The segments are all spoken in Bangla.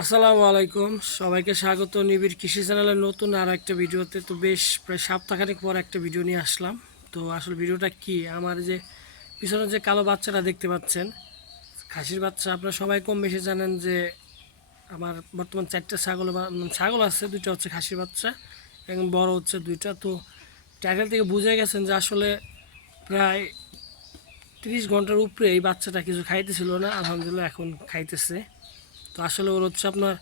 আসসালামু আলাইকুম, সবাইকে স্বাগত নিবিড় কৃষি চ্যানেলের নতুন আর একটা ভিডিওতে। তো বেশ প্রায় সপ্তাহখানেক পর একটা ভিডিও নিয়ে আসলাম। তো আসলে ভিডিওটা কি, আমার যে পিছনে যে কালো বাচ্চাটা দেখতে পাচ্ছেন, খাসির বাচ্চা, আপনারা সবাই কম বেশি জানেন যে আমার বর্তমান 4টা ছাগল আছে, 2টা হচ্ছে খাসির বাচ্চা এবং বড় হচ্ছে 2টা। তো টাইটেল থেকে বুঝে গেছেন যে আসলে প্রায় 30 ঘন্টার উপরে এই বাচ্চাটা কিছু খাইতেছিল না, আলহামদুলিল্লাহ এখন খাইতেছে। তো আসলে ওর হচ্ছে আপনার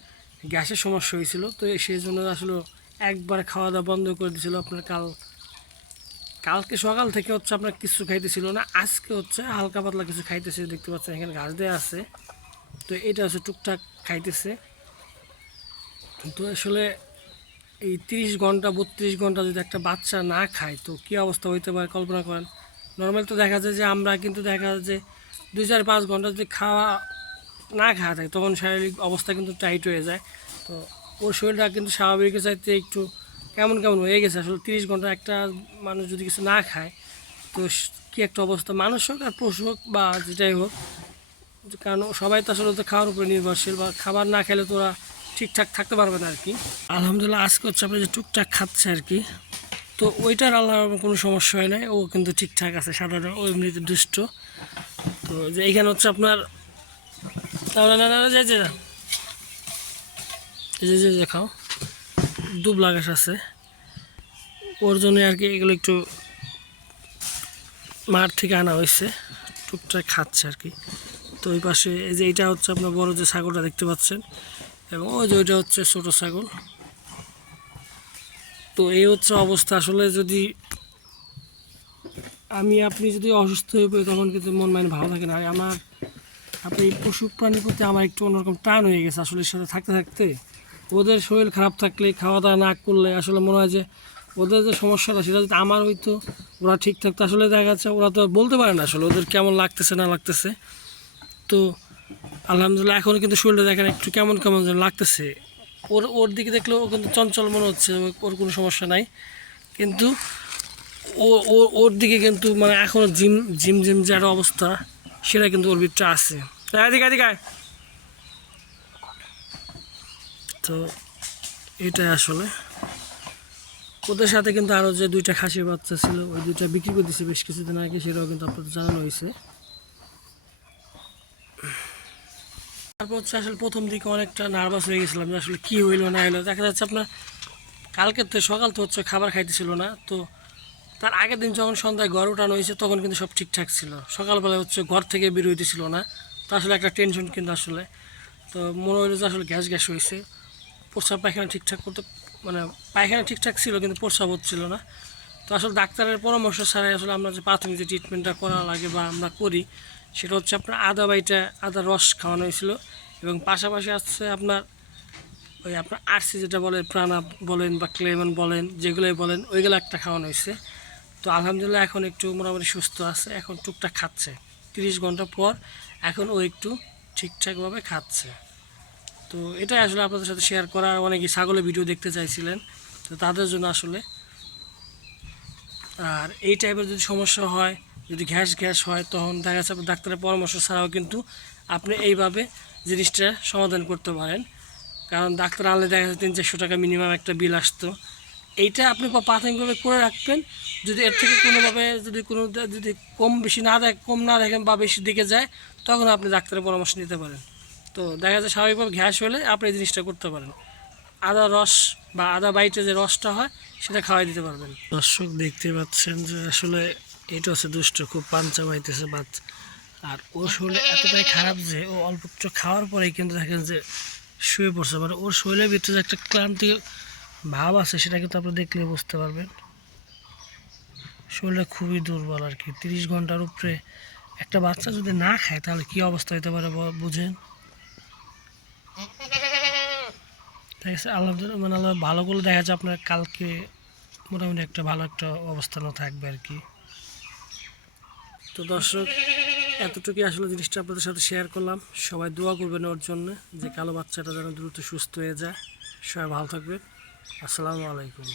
গ্যাসের সমস্যা হয়েছিল, তো সেই জন্য আসলে একবার খাওয়া দাওয়া বন্ধ করে দিয়েছিল। আপনার কালকে সকাল থেকে হচ্ছে আপনার কিছু খাইতেছিল না, আজকে হচ্ছে হালকা পাতলা কিছু খাইতেছে, দেখতে পাচ্ছেন এখানে ঘাস দেওয়া আছে। তো এটা হচ্ছে টুকটাক খাইতেছে। তো আসলে এই 30 ঘন্টা 32 ঘন্টা যদি একটা বাচ্চা না খায় তো কী অবস্থা হইতে পারে কল্পনা করেন। নর্মাল তো দেখা যায় যে আমরা কিন্তু দেখা যায় যে 2-4-5 ঘন্টা যদি খাওয়া না খাওয়া থাকে তখন শারীরিক অবস্থা কিন্তু টাইট হয়ে যায়। তো ওর শরীরটা কিন্তু স্বাভাবিকের চাইতে একটু কেমন কেমন হয়ে গেছে। আসলে 30 ঘন্টা একটা মানুষ যদি কিছু না খায় তো কী একটা অবস্থা, মানুষ হোক আর পশু হোক বা যেটাই হোক, কারণ সবাই তো আসলে তো খাওয়ার উপরে নির্ভরশীল, বা খাবার না খেলে তো ওরা ঠিকঠাক থাকতে পারবে না আর কি। আলহামদুলিল্লাহ আজকে হচ্ছে আপনি যে টুকটাক খাচ্ছে আর কি, তো ওইটার আল্লাহর কোনো সমস্যা হয় নাই, ও কিন্তু ঠিকঠাক আছে, সাধারণ ও এমনিতে দুষ্ট। তো যে এইখানে হচ্ছে আপনার না না না না, যে যে খাও দুবলা ঘাস আছে, ওর জন্য আর কি এগুলো একটু মাঠ থেকে আনা হয়েছে, টুকটাক খাচ্ছে আর কি। তো ওই পাশে এই যে এটা হচ্ছে আপনার বড় যে ছাগলটা দেখতে পাচ্ছেন, এবং ওই যে ওইটা হচ্ছে ছোটো ছাগল। তো এই হচ্ছে অবস্থা। আসলে যদি আপনি যদি অসুস্থ হয়ে পড়ি তখন কিন্তু মন মাইন্ড ভালো থাকে না। আর আপনি পশু প্রাণীর প্রতি আমার একটু অন্যরকম টান হয়ে গেছে আসলে, সাথে থাকতে থাকতে ওদের শরীর খারাপ থাকলে, খাওয়া দাওয়া না করলে আসলে মনে হয় যে ওদের যে সমস্যাটা সেটা যদি আমার হইতো, ওরা ঠিক থাকতো। আসলে দেখা যাচ্ছে ওরা তো বলতে পারে না আসলে ওদের কেমন লাগতেছে না লাগতেছে। তো আলহামদুলিল্লাহ এখন কিন্তু শরীরটা দেখেন একটু কেমন কেমন যেন লাগতেছে। ওর ওর দিকে দেখলেও ও কিন্তু চঞ্চল মনে হচ্ছে, ওর কোনো সমস্যা নাই। কিন্তু ও ওর দিকে কিন্তু মানে এখনও জিম জিম জিম যে একটা অবস্থা সেটা কিন্তু ওর ভিতরে আছে। এদিকে এদিকে আয়। তো এটাই আসলে ওদের সাথে কিন্তু আরও যে 2টা খাসির বাচ্চা ছিল, ওই 2টা বিক্রি করে দিয়েছে বেশ কিছুদিন আগে, সেটাও কিন্তু আপনাদের জানানো হয়েছে। তারপর হচ্ছে আসলে প্রথম দিকে অনেকটা নার্ভাস হয়ে গেছিলাম যে আসলে কী হইলো না হইলো। দেখা যাচ্ছে আপনার কালকে তো সকাল তো হচ্ছে খাবার খাইতেছিল না, তো তার আগের দিন যখন সন্ধ্যায় ঘর উঠানো হয়েছে তখন কিন্তু সব ঠিকঠাক ছিল, সকালবেলা হচ্ছে ঘর থেকে বের হইতেছিল না। তো আসলে একটা টেনশন কিন্তু আসলে, তো মনে হলো যে আসলে গ্যাস গ্যাস হয়েছে। প্রস্রাব পায়খানা ঠিকঠাক করতে, মানে পায়খানা ঠিকঠাক ছিল কিন্তু প্রস্রাব হচ্ছিল না। তো আসলে ডাক্তারের পরামর্শ ছাড়াই আসলে আমরা যে প্রাথমিক যে ট্রিটমেন্টটা করা লাগে বা আমরা করি সেটা হচ্ছে আপনার আদা রস খাওয়ানো হয়েছিল, এবং পাশাপাশি আছে আপনার ওই আপনার আরসি যেটা বলে, প্রাণা বলেন বা ক্লেমন বলেন, যেগুলোই বলেন, ওইগুলো একটা খাওয়ানো হয়েছে। তো আলহামদুলিল্লাহ এখন একটু মোটামুটি সুস্থ আছে, এখন টুকটাক খাচ্ছে। 30 ঘন্টা পর এখন ও একটু ঠিকঠাকভাবে খাচ্ছে। তো এটাই আসলে আপনাদের সাথে শেয়ার করা। অনেকে ছাগলের ভিডিও দেখতে চাইছিলেন, তো তাদের জন্য আসলে। আর এই টাইপের যদি সমস্যা হয়, যদি গ্যাস গ্যাস হয়, তখন দেখা যাচ্ছে আপনার ডাক্তারের পরামর্শ ছাড়াও কিন্তু আপনি এইভাবে জিনিসটা সমাধান করতে পারেন। কারণ ডাক্তার আনলে দেখা যাচ্ছে 300-400 টাকা মিনিমাম একটা বিল আসতো। এইটা আপনি প্রাথমিকভাবে করে রাখবেন। যদি এর থেকে কোনোভাবে যদি কম না দেখেন বা বেশি দিকে যায়, তখন আপনি ডাক্তারের পরামর্শ নিতে পারেন। তো দেখা যায় স্বাভাবিকভাবে গ্যাস হলে আপনি এই জিনিসটা করতে পারেন, আদা রস বা আদা বাইটে যে রসটা হয় সেটা খাওয়াই দিতে পারবেন। দর্শক দেখতে পাচ্ছেন যে আসলে এটা হচ্ছে দুষ্ট, খুব পাঞ্চা বাইতেছে বাত। আর ওর শরীরে এতটাই খারাপ যে ও অল্প একটু খাওয়ার পরেই কিন্তু দেখেন যে শুয়ে পড়ছে। মানে ওর শরীরের ভিতরে যে একটা ক্লান্তি ভাব আছে সেটা কিন্তু আপনি দেখলে বুঝতে পারবেন। শরীরটা খুবই দুর্বল আর কি। 30 ঘন্টার উপরে একটা বাচ্চা যদি না খায় তাহলে কী অবস্থা হতে পারে বুঝেন। ঠিক আছে, আলহামদুলিল্লাহ, মানে আল্লাহ ভালো করে দেখা যাচ্ছে আপনার কালকে মোটামুটি একটা ভালো একটা অবস্থানও থাকবে আর কি। তো দর্শক এতটুকুই আসলে জিনিসটা আপনাদের সাথে শেয়ার করলাম। সবাই দোয়া করবেন ওর জন্য, যে কালো বাচ্চাটা যেন দ্রুত সুস্থ হয়ে যায়। সবাই ভালো থাকবেন। আসসালামু আলাইকুম।